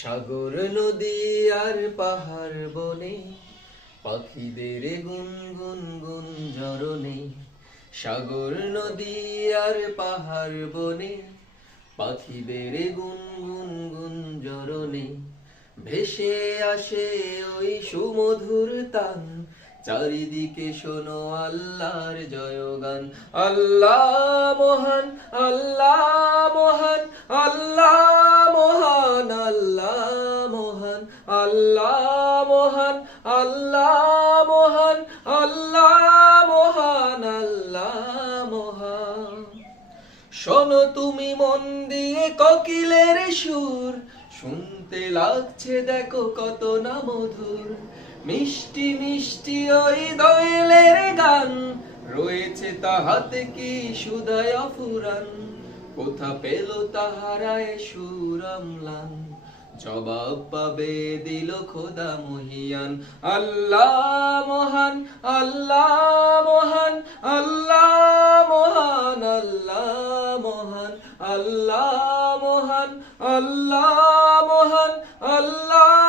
সাগর নদী আর পাহাড় বনে পাখিদের গুনগুন গুঞ্জরণে। সাগর নদী আর পাহাড় বনে পাখিদের গুনগুন গুঞ্জরণে। ভেসে আসে ওই সুমধুর তান, চারিদিকে শোনো আল্লাহর জয়গান। আল্লাহ মহান, আল্লাহ মহান, আল্লাহ মহান, আল্লাহ মহান, আল্লাহ মহান, আল্লাহ মহান, আল্লাহ মহান, আল্লাহ মহান। শোনো তুমি মন দিয়ে কোকিলের সুর, শুনতে লাগছে দেখো কত না মধুর। মিষ্টি মিষ্টি ওই দোয়েলের গান, রয়েছে তাহাতে কি সুধায় অফুরান। কোথা পেল তাহারায় সুর অম্লান, জবাব পাবে দিল খোদা মহিয়ান। আল্লাহ মহান, আল্লাহ মহান, আল্লাহ মহান, আল্লাহ মহান, আল্লাহ মহান, আল্লাহ মহান, আল্লাহ